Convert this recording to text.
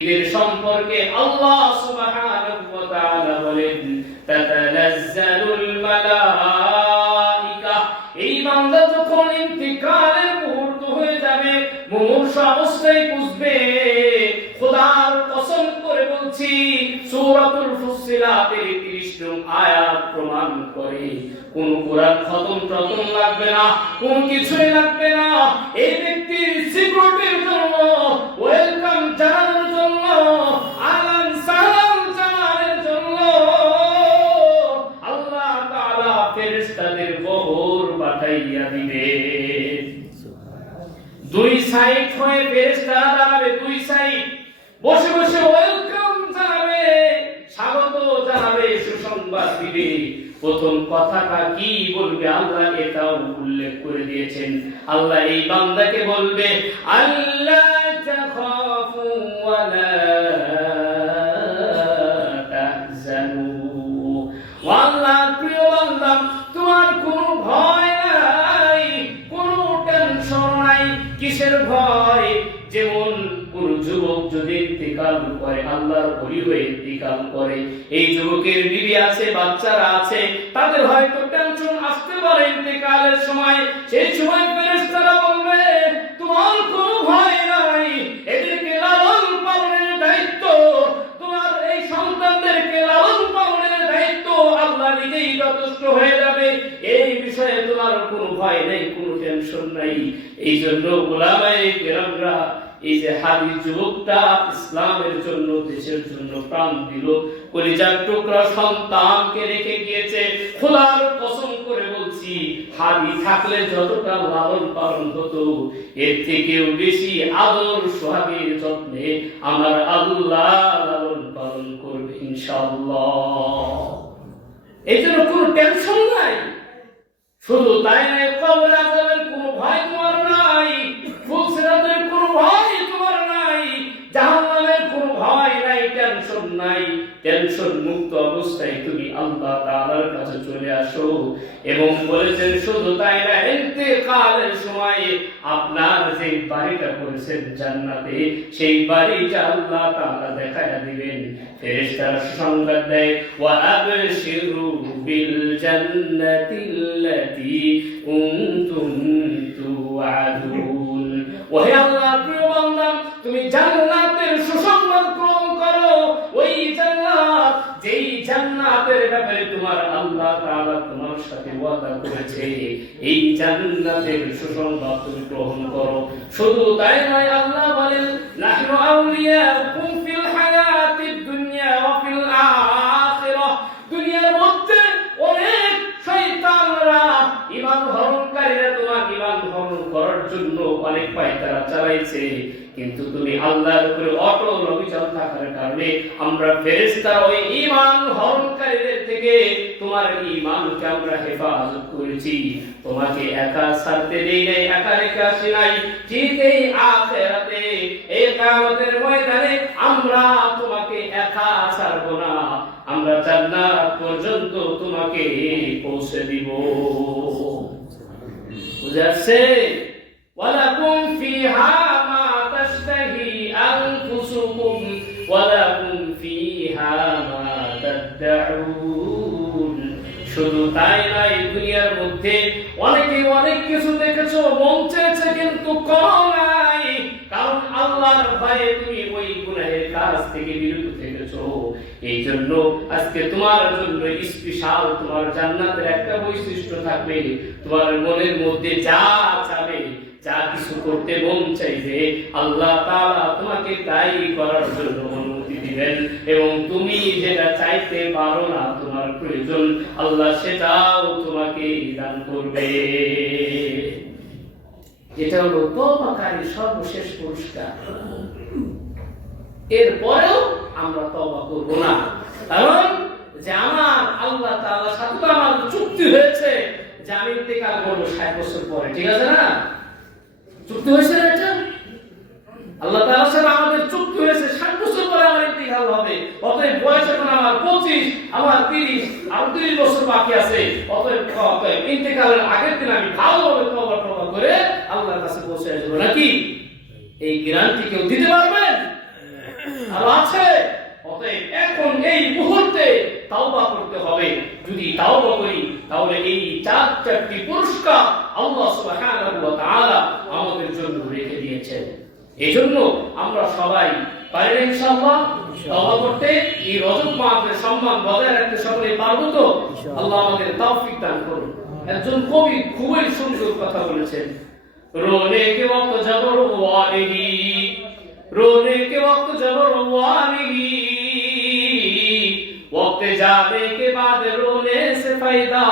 এর সম্পর্কে আল্লাহ সুবহানাহু ওয়া তাআলা বলেন তাতানাজ্জালুল মালাইকা, এই বান্দা যখন ইন্তিকালের মুহূর্ত হয়ে যাবে, মুমূর্ষ অবস্থায় বুঝবে, খোদার কসম করে বলছি, সূরাতুল ফুসসিলাতের 30 নং আয়াত প্রমাণ করে কোন কোরআন খতম টতম লাগবে না, কোন কিছুই লাগবে না। এই ব্যক্তির সিকিউরিটির জন্য, ওয়েলকাম জানানোর জন্য, আলান সালাম জানানোর জন্য আল্লাহ তাআলা ফেরেশতাদের বহর পাঠাইয়া দিবে। দুই সাইড হয়ে ফেরেশতারা দাঁড়াবে, দুই সাইড বসে বসে ওয়েলকাম জানাবে, স্বাগত জানাবে, সুসংবাদ দিবে। প্রথম কথাটা কি বলবে আল্লাহ এটাও উল্লেখ করে দিয়েছেন। আল্লাহ এই বান্দাকে বলবে আল্লাহ তাখাফু ওয়া লা তাহজানু, আল্লাহ প্রিয় বান্দা তোমার কোনো ভয় নাই, কোনো টেনশন নাই। কিসের ভয়? যেমন কোন যুবক যদি ইন্তিকাল করে, আল্লাহর ওলি হয়ে ইন্তিকাল করে, এই যুবকের বিবি আছে, বাচ্চারা আছে, তাদের হয়তো টেনশন আসতে পারে ইন্তিকালের সময়। সেই সময় ফেরেশতারা বলবে তোমার কোনো ভয় নাই, এদেরকে লালন পালনের দায়িত্ব, তোমার এই সন্তানদেরকে লালন পালনের দায়িত্ব আল্লাহ নিজেই যথেষ্ট হয়ে যাবে। এই বিষয়ে তোমার কোনো ভয় নেই, কোনো টেনশন নাই। এই জন্য উলামায়ে কেরামরা এই যে হাদি যুবকটা ইসলামের জন্য, দেশের জন্য প্রাণ দিল, কলিজার টুকরা সন্তানকে রেখে গিয়েছে, খোদার কসম করে বলছি, হাদি থাকলে যতটা লালন পালন হতো, এর থেকেও বেশি আদর সোহাগের যত্নে আমার আল্লাহ লালন পালন করবে ইনশাআল্লাহ। এই জন্য কোনো টেনশন নাই। শুধু তাই নয়, কবর আযাবের কোনো ভয় তোমার নাই, ফুলসিরাতের কোনো ভয় তোমার নাই, জাহান্নামের কোনো ভয় নাই, টেনশন নাই। টেনশন মুক্ত অবস্থায় তুমি আল্লাহ তাআলার কাছে চলে আসো। এবং বলেছেন শুধু তাই না, ইন্তেকালের সময় আপনার যে বাড়িটা করেছেন জান্নাতে, সেই বাড়িটা আল্লাহ তাআলা দেখায়া দিবেন। ফেরেশতারা সংবাদ দেয় ওয়া আবশিরু বিল জান্নাতিল্লাতী কুনতুম তুআদুন। ওহে আল্লাহ প্রিয় বান্দা, তুমি জান্নাতের সুসংবাদ গ্রহণ করো। ওই জান্নাত, যেই জান্নাতের ব্যাপারে তোমার আল্লাহ তাআলা তোমার সাথে ওয়াদা করেছে, এই জান্নাতের সুসংবাদ তুমি গ্রহণ করো। শুধু তাই নয়, আল্লাহ বলেন নাহনু আউলিয়াউকুম ফিল হায়াতিদ দুনিয়া ওয়া ফিল আখিরাহ। দুনিয়ার মধ্যে অনেক শয়তানরা, ঈমান হরণকারীরা তোমার ঈমান হরণ করার জন্য অনেক পায়তারা চালাইছে, কিন্তু তুমি আল্লাহর উপরে অটল অবিচল থাকার কারণে আমরা ফেরেশতারা ওই ঈমান হরণকারীদের থেকে তোমার ঈমানকে আমরা হেফাজত করেছি। তোমাকে একা ছাড়তে দেই নাই, একা রেখে আসি নাই। ঠিক এই আখিরাতে, এই কিয়ামতের ময়দানে আমরা তোমাকে একা ছাড়ব না, আমরা জান্নাত পর্যন্ত তোমাকে পৌঁছে দিব। বুঝাচ্ছে ওয়ালাকুম ফিহা মা তাশতাহি আনফুসুকুম ওয়ালাকুম ফিহা মা তাদউন। শুধু তাই নয়, দুনিয়ার মধ্যে অনেকে অনেক কিছু দেখেছো, মন চেয়েছে কিন্তু করো নাই, কারণ আল্লাহর ভয়ে তুমি ওই গুনাহের কাজ থেকে বিরত থেকেছো। এই জন্য আজকে তোমার জন্য স্পেশাল তোমার জান্নাতের একটা বৈশিষ্ট্য থাকবে। তোমার মনের মধ্যে যা চাবে, যা কিছু করতে মন চাইবে, আল্লাহ তাআলা তোমাকে তাই করার জন্য অনুমতি দিবেন। এবং তুমি যেটা চাইতে পারো না, তোমার প্রয়োজন, আল্লাহ সেটাও তোমাকে দান করবে। এটা হলো তওবাকারীর সর্বশেষ পুরস্কার। এরপরেও আমরা তওবা করব না, কারণ যে আমার আল্লাহ তাআলার সাথে আমার চুক্তি হয়েছে যে আমি ইন্তেকাল করব 60 বছর পরে, ঠিক আছে না? চুক্তি হয়েছে না এটা? আল্লাহ তাআলার সাথে আমাদের চুক্তি হয়েছে 60 বছর পরে আমার ইন্তেকাল হবে। অতএব বয়স এখন আমার 25, আমার 30, আর 30 বছর বাকি আছে। অতএব ইন্তেকালের আগের দিন আমি ভালোভাবে তওবা করে আল্লাহর কাছে পৌঁছে যাব। নাকি এই গ্যারান্টি কেউ দিতে পারবেন? আর আছে। অতএব এখন এই মুহূর্তে তাওবা করতে হবে। যদি তাওবা করি তাহলে এই চারটি পুরস্কার আল্লাহ সুবহানাহু ওয়া তাআলা আমাদের জন্য রেখে দিয়েছেন। এজন্য আমরা সবাই পারি ইনশাআল্লাহ তাওবা করতে, এই রজব মাসের সম্মান বজায় রাখতে সকলে পারবো তো? আল্লাহ আমাদের তৌফিক দান করুন। একজন কবি খুবই সুন্দর কথা বলেছেন, रोने के वक्त जब रुवानी, रोने के वक्त जब रुवानी, वक्त जाने के बाद रोने से फायदा